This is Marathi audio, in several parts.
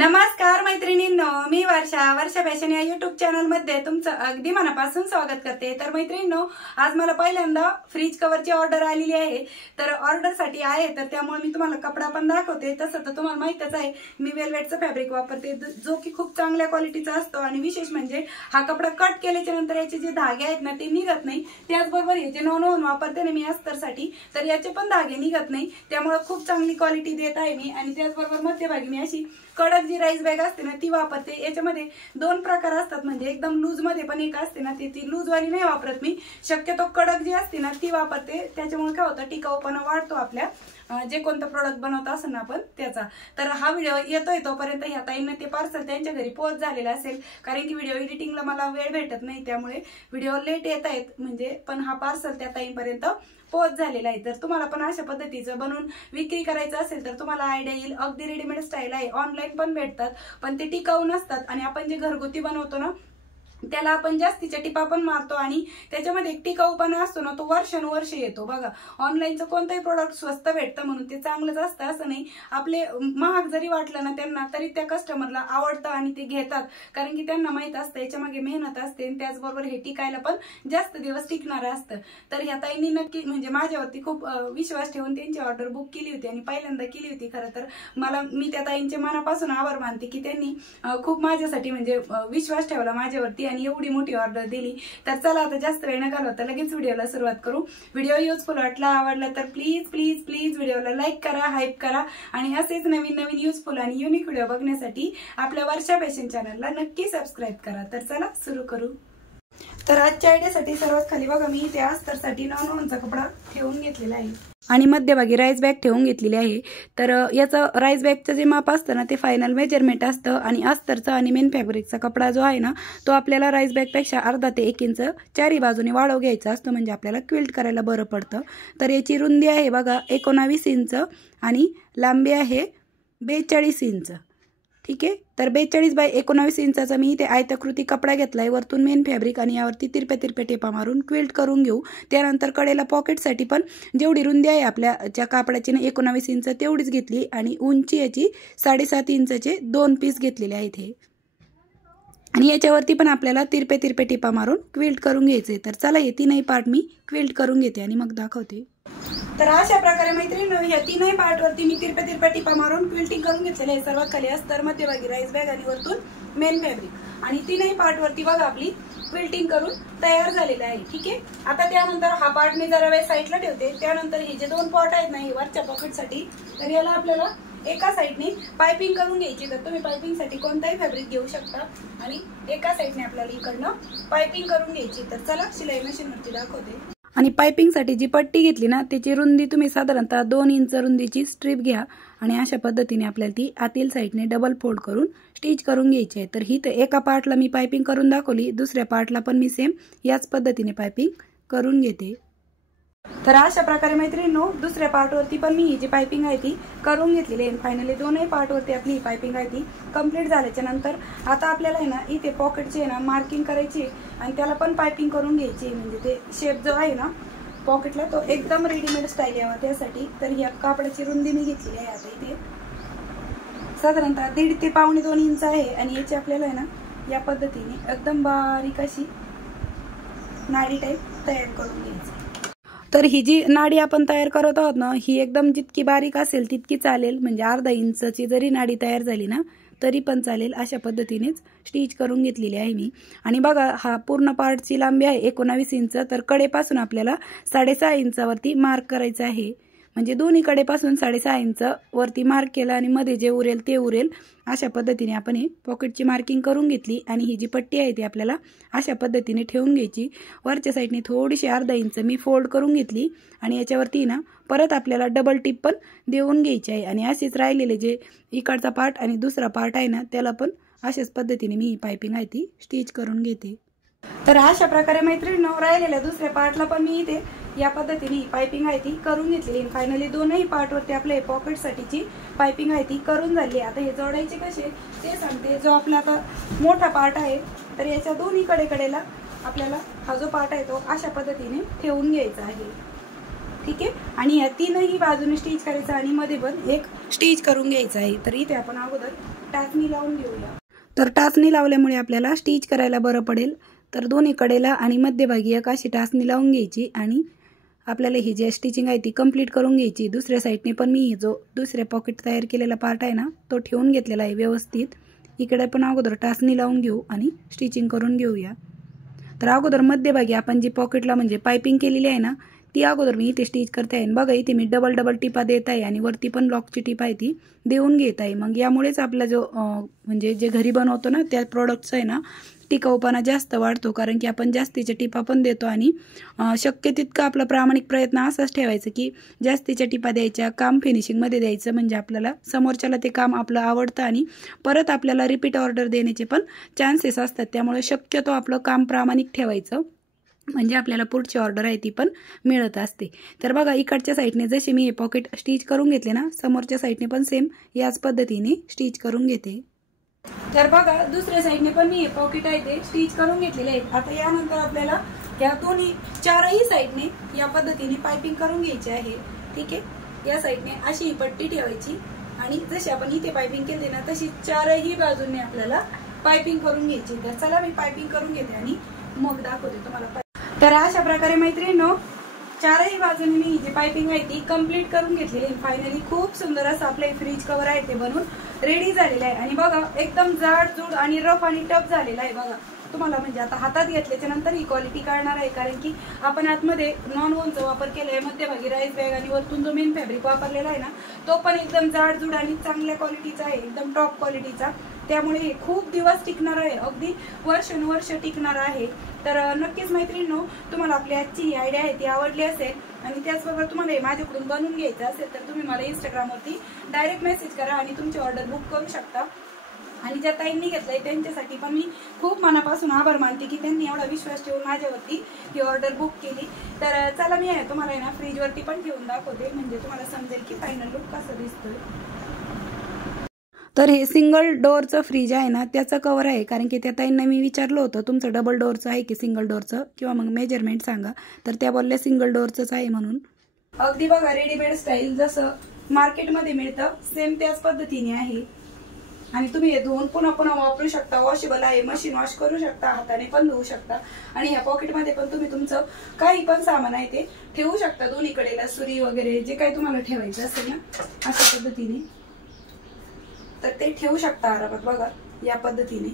नमस्कार मैत्रिणींनो, मी वर्षा फॅशन या युट्यूब चॅनल मध्ये तुमचं अगदी मनापासून स्वागत करते। तर मैत्रिणींनो, आज मला पहिल्यांदा फ्रीज कव्हरची ऑर्डर आलेली आहे। तर ऑर्डर साठी आहे, तर त्यामुळे मी तुम्हाला कपडा पण दाखवते। तसं तर तुम्हाला माहितच आहे मी वेलवेटचं फॅब्रिक वापरते, जो की खूप चांगल्या क्वालिटीचा असतो। आणि विशेष म्हणजे हा कपडा कट केल्याच्या नंतर याचे जे धागे आहेत ना ते निघत नाही। त्याचबरोबर हे जे नॉन वापरते ना मी अस्तरसाठी, तर याचे पण धागे निघत नाही। त्यामुळे खूप चांगली क्वालिटी देत आहे मी। आणि त्याचबरोबर मध्यभागी मी अशी कडक जी राईस बॅग असते ना ती वापरते। याच्यामध्ये दोन प्रकार असतात, म्हणजे एकदम लूज मध्ये पण एक असते ना ती लूज वाली नाही वापरत मी, शक्यतो कडक जी असते ना ती वापरते। त्याच्यामुळे काय होतं, टिकाऊपणा वाढतो आपल्या जे कोणतं प्रोडक्ट बनवत असं ना आपण त्याचा। तर हा व्हिडिओ येतोय तोपर्यंत ह्या ताईंना ते पार्सल त्यांच्या घरी पोहोच झालेला असेल, कारण की व्हिडिओ एडिटिंगला मला वेळ भेटत नाही, त्यामुळे व्हिडिओ लेट येत आहेत म्हणजे। पण हा पार्सल त्या ताईंपर्यंत पोहोच झालेला आहे। तर तुम्हाला पण अशा पद्धतीचं बनवून विक्री करायचं असेल तर तुम्हाला आयडिया येईल। अगदी रेडीमेड स्टाईल आहे, ऑनलाईन पण भेटतात, पण ते टिकाऊ नसतात। आणि आपण जे घरगुती बनवतो ना त्याला आपण जास्तीच्या टिपा पण मारतो, आणि त्याच्यामध्ये एक टिकाऊपणा असतो ना तो वर्षानुवर्ष येतो। बघा, ऑनलाईनचं कोणतंही प्रोडक्ट स्वस्त भेटतं म्हणून ते चांगलंच असतं असं नाही। आपले महाग जरी वाटलं ना त्यांना तरी त्या कस्टमरला आवडतं आणि ते घेतात, कारण की त्यांना माहित असतं याच्यामागे मेहनत असते, आणि त्याचबरोबर हे टिकायला पण जास्त दिवस टिकणारं असतं। तर ह्या ताईंनी नक्की म्हणजे माझ्यावरती खूप विश्वास ठेवून त्यांची ऑर्डर बुक केली होती, आणि पहिल्यांदा केली होती। खरं तर मी त्या ताईंचे मनापासून आभार मानते की त्यांनी खूप माझ्यासाठी म्हणजे विश्वास ठेवला माझ्यावरती आणि एवढी मोठी ऑर्डर दिली। तर चला आता जास्त वेळ न घालवता लगेच व्हिडिओला सुरुवात करू। व्हिडिओ युजफुल वाटला, आवडला तर प्लीज प्लीज प्लीज व्हिडिओला लाईक करा, हाईप करा, आणि असेच नवीन नवीन युजफुल आणि युनिक व्हिडिओ बघण्यासाठी आपल्या वर्षा फॅशन चॅनलला नक्की सबस्क्राईब करा। तर चला सुरू करू। तर आजच्या आयडियासाठी सर्वात खाली बघा मी त्या अस्तरसाठी नॉनचा कपडा ठेवून घेतलेला आहे, आणि मध्यभागी राईस बॅग ठेवून घेतलेली आहे। तर याचं राईस बॅगचं जे माप असतं ना ते फायनल मेजरमेंट असतं, आणि अस्तरचा आणि मेन फॅब्रिकचा कपडा जो आहे ना तो आपल्याला राईस बॅगपेक्षा अर्धा ते 1 इंच चारी बाजूने वाढव घ्यायचा असतो, म्हणजे आपल्याला क्विल्ट करायला बरं पडतं। तर याची रुंदी आहे बघा 19 इंच आणि लांबी आहे 42 इंच। ठीक आहे, तर 42 बाय 19 इंचाचा मी इथे आयताकृती कपडा घेतलाय, वरतून मेन फॅब्रिक आणि यावरती तिरप्या टेपा मारून क्विल्ट करून घेऊ। त्यानंतर कडेला पॉकेटसाठी पण जेवढी रुंदी आहे आपल्या कापडाची ना 19 इंच तेवढीच घेतली, आणि उंची याची 7.5 इंचचे 2 पीस घेतलेले आहेत हे, आणि याच्यावरती पण आपल्याला तिरप्या टिपा मारून क्विल्ट करून घ्यायचे। तर चला हे तीनही पार्ट मी क्विल्ट करून घेते आणि मग दाखवते। तर अशा प्रकारे मैत्रिणींनो या तीनही पार्ट वरती मी तिरप्या टिपा मारून क्विल्टिंग करून घेतलेले आहे। सर्वात खाली अस्तर, मध्यभागी राईस बॅग आणि वरतून मेन फॅब्रिक, आणि तीनही पार्ट वरती बघा आपली क्विल्टिंग करून तयार झालेलं आहे। ठीक आहे, आता त्यानंतर हा पार्ट मी जरा वेळ साईडला ठेवते। त्यानंतर हे जे दोन पॉट आहेत ना हे वरच्या पॉकेटसाठी, तर याला आपल्याला एका साईडने पायपिंग करून घ्यायची। तर तुम्ही पायपिंग साठी कोणताही फॅब्रिक घेऊ शकता, आणि एका साईडने आपल्याला इकडनं पायपिंग करून घ्यायची। तर चला शिलाई मशीन वरती दाखवते। आणि पायपिंग साठी जी पट्टी घेतली ना त्याची रुंदी तुम्ही साधारणतः 2 इंच रुंदीची स्ट्रीप घ्या, आणि अशा पद्धतीने आपल्याला ती आतील साईडने डबल फोल्ड करून स्टिच करून घ्यायची आहे। तर ही तर एका पार्टला मी पायपिंग करून दाखवली, दुसऱ्या पार्टला पण मी सेम याच पद्धतीने पायपिंग करून घेते। तर अशा प्रकारे मैत्रिणींनो दुसऱ्या पार्ट वरती पण मी ही जी पायपिंग आहे ती करून घेतलेली आहे। फायनली दोनही पार्ट वरती आपली पायपिंग आहे ती कंप्लीट झाल्याच्या नंतर आता आपल्याला आहे ना इथे पॉकेटची आहे ना मार्किंग करायची, आणि त्याला पण पायपिंग करून घ्यायची, म्हणजे ते शेप जो आहे ना पॉकेटला तो एकदम रेडीमेड स्टाईल यावा त्यासाठी। तर या कापडाची रुंदी मी घेतलेली आहे आता इथे साधारणतः 1.5 ते 1.25 इंच आहे, आणि याची आपल्याला आहे ना या पद्धतीने एकदम बारीक अशी नाडी टाईप तयार करून घ्यायची। तर ही जी नाडी आपण तयार करत आहोत ना ही एकदम जितकी बारीक असेल तितकी चालेल, म्हणजे अर्धा इंचची जरी नाडी तयार झाली ना तरी पण चालेल। अशा पद्धतीनेच स्टिच करून घेतलेली आहे मी। आणि बघा हा पूर्ण पार्टची लांबी आहे 19 इंच, तर कडेपासून आपल्याला 6.5 इंचावरती मार्क करायचं आहे, म्हणजे दोन्ही कडेपासून 6.5 इंच वरती मार्क केला, आणि मध्ये जे उरेल ते उरेल। अशा पद्धतीने आपण ही पॉकेटची मार्किंग करून घेतली, आणि ही जी पट्टी आहे ती आपल्याला अशा पद्धतीने ठेवून घ्यायची। वरच्या साईडने थोडीशी अर्धा इंच मी फोल्ड करून घेतली, आणि याच्यावरती ना परत आपल्याला डबल टिप पण देऊन घ्यायची आहे, आणि असेच राहिलेले जे इकडचा पार्ट आणि दुसरा पार्ट आहे ना त्याला पण अशाच पद्धतीने मी ही पायपिंग आहे ती स्टिच करून घेते। तर अशा प्रकारे मैत्रिणींनो राहिलेल्या दुसऱ्या पार्टला पण मी इथे या पद्धतीने पायपिंग आहे ती करून घेतलेली। फायनली दोनही पार्ट वरती आपले पॉकेट साठीची पायपिंग आहे ती करून झाली। आता हे जोडायचे कसे ते सांगते। जो आपला आता मोठा पार्ट आहे तर याच्या दोन्ही कडेला आपल्याला हा जो पार्ट आहे तो अशा पद्धतीने ठेवून घ्यायचा आहे। ठीक आहे। आणि या तीनही बाजूने स्टिच करायचं आणि मध्ये पण एक स्टिच करून घ्यायचं आहे। तर इथे आपण अगोदर टाचणी लावून घेऊया। तर टाचणी लावल्यामुळे आपल्याला स्टिच करायला बरं पडेल। तर दोन्ही कडेला आणि मध्यभागी एक अशी टाचणी लावून घ्यायची आणि आपल्याला ही जी स्टिचिंग आहे ती कंप्लीट करून घ्यायची। दुसऱ्या साईडने पण मी जो दुसरे पॉकेट तयार केलेला पार्ट आहे ना तो ठेवून घेतलेला आहे व्यवस्थित। इकडे पण अगोदर टाचणी लावून घेऊ आणि स्टिचिंग करून घेऊया। तर अगोदर मध्यभागी आपण जी पॉकेटला म्हणजे पाइपिंग केलेली आहे ना ती अगोदर मी इथे स्टिच करते आहे। बघा इथे मी डबल टिपा देत आहे आणि वरती पण लॉकची टिप आहे ती देऊन घेत आहे। मग यामुळेच आपला जो म्हणजे जे घरी बनवतो ना त्या प्रोडक्टचा आहे ना टिकाऊपणा जास्त वाढतो, कारण की आपण जास्तीच्या टिपा पण देतो आणि शक्य तितका आपला प्रामाणिक प्रयत्न असाच ठेवायचा की जास्तीच्या टिपा द्यायच्या, काम फिनिशिंगमध्ये द्यायचं, म्हणजे आपल्याला समोरच्याला ते काम आपलं आवडतं आणि परत आपल्याला रिपीट ऑर्डर देण्याचे पण चान्सेस असतात। त्यामुळे शक्यतो आपलं काम प्रामाणिक ठेवायचं, म्हणजे आपल्याला पुढची ऑर्डर आहे ती पण मिळत असते। तर बघा इकडच्या साईडने जसे मी हे पॉकेट स्टिच करून घेतले ना समोरच्या साईडने पण सेम याच पद्धतीने स्टिच करून घेते। तर बघा दुसऱ्या साईडने पण मी हे पॉकेट आहे ते स्टिच करून घेतलेले आहेत। आता यानंतर आपल्याला या दोन्ही चारही साईडने या पद्धतीने पाइपिंग करून घ्यायची आहे। ठीक आहे, या साईडने अशी ही पट्टी ठेवायची आणि जशी आपण इथे पाइपिंग केली ना तशी चारही बाजूंनी आपल्याला पाइपिंग करून घ्यायची। तर चला मी पाइपिंग करून घेते आणि मग दाखवते तुम्हाला। तर अशा प्रकारे मैत्रिणींनो चारही बाजूने मी जी पाइपिंग आहे ती कंप्लीट करून घेतलेली आहे। फायनली खूप सुंदर असं आपलं फ्रीज कव्हर आहे ते बनून रेडी झालेलं आहे। आणि बघा एकदम जाडजूड आणि रफ आणि टफ झालेला आहे। बघा तुम्हाला म्हणजे आता हातात घेतल्याच्या नंतर ही क्वालिटी कळणार आहे, कारण की आपण आतमध्ये नॉन वोनचा वापर केला आहे, मध्यभागी राईस बॅग आणि वरतून जो मेन फॅब्रिक वापरलेला आहे ना तो पण एकदम जाडजूड आणि चांगल्या क्वालिटीचा आहे, एकदम टॉप क्वालिटीचा। त्यामुळे हे खूप दिवस टिकणार आहे, अगदी वर्षानुवर्ष टिकणार आहे। तर नक्कीच मैत्रिणींनो तुम्हाला आपली आजची ही आयडिया आहे ती आवडली असेल आणि त्याचबरोबर तुम्हाला हे माझ्याकडून बनवून घ्यायचं असेल तर तुम्ही मला इंस्टाग्रामवरती डायरेक्ट मेसेज करा आणि तुमची ऑर्डर बुक करू शकता। आणि ज्या ताईंनी घेतलंय त्यांच्यासाठी पण मी खूप मनापासून आभार मानते की त्यांनी एवढा विश्वास ठेवून माझ्यावरती ही ऑर्डर बुक केली। तर चला मी तुम्हाला ना फ्रीजवरती पण ठेवून दाखवते, म्हणजे तुम्हाला समजेल की फायनल लुक कसा दिसतोय। तर हे सिंगल डोअरचं फ्रीज आहे ना त्याचं कव्हर आहे, कारण की त्या ताईंना मी विचारलं होतं तुमचं डबल डोअरचं आहे की सिंगल डोअरचं किंवा मग मेजरमेंट सांगा, तर त्या बोलल्या सिंगल डोअरचंच आहे म्हणून। अगदी बघा रेडीमेड स्टाईल जसं मार्केटमध्ये मिळतं सेम त्याच पद्धतीने आहे आणि तुम्ही हे धुवून पुन्हा पुन्हा वापरू शकता। वॉशेबल आहे, मशीन वॉश करू शकता, हाताने पण धुवू शकता आणि ह्या पॉकेटमध्ये पण तुम्ही तुमचं काही पण सामान आहे ते ठेवू शकता। दोन्ही कडेला सुरी वगैरे जे काही तुम्हाला ठेवायचं असेल ना अशा पद्धतीने तर ते ठेवू शकता आरामात। बघा या पद्धतीने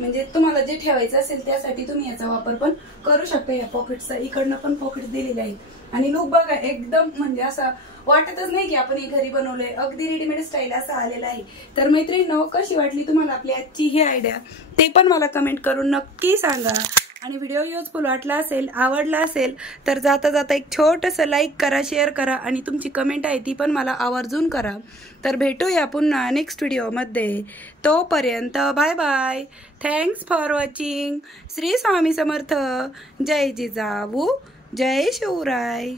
म्हणजे तुम्हाला जे ठेवायचं असेल त्यासाठी तुम्ही याचा वापर पण करू शकता। या पॉकेटचा इकडनं पण पॉकेट दिलेले आहे आणि लुक बघा एकदम म्हणजे असं वाटतच नाही की आपण हे घरी बनवलंय, अगदी रेडीमेड स्टाईल असं आलेलं आहे। तर मैत्रिणींनो कशी वाटली तुम्हाला आपली आजची ही आयडिया ते पण मला कमेंट करून नक्की सांगा। आणि व्हिडिओ युजफुल वाटला असेल, आवडला असेल तर जाता जाता एक छोटंसं लाईक करा, शेअर करा आणि तुमची कमेंट आहे ती पण मला आवर्जून करा। तर भेटूया पुन्हा नेक्स्ट व्हिडिओमध्ये, तोपर्यंत bye bye, thanks for watching. Shri Swami Samarth, जय जिजाऊ, जय शिवराय।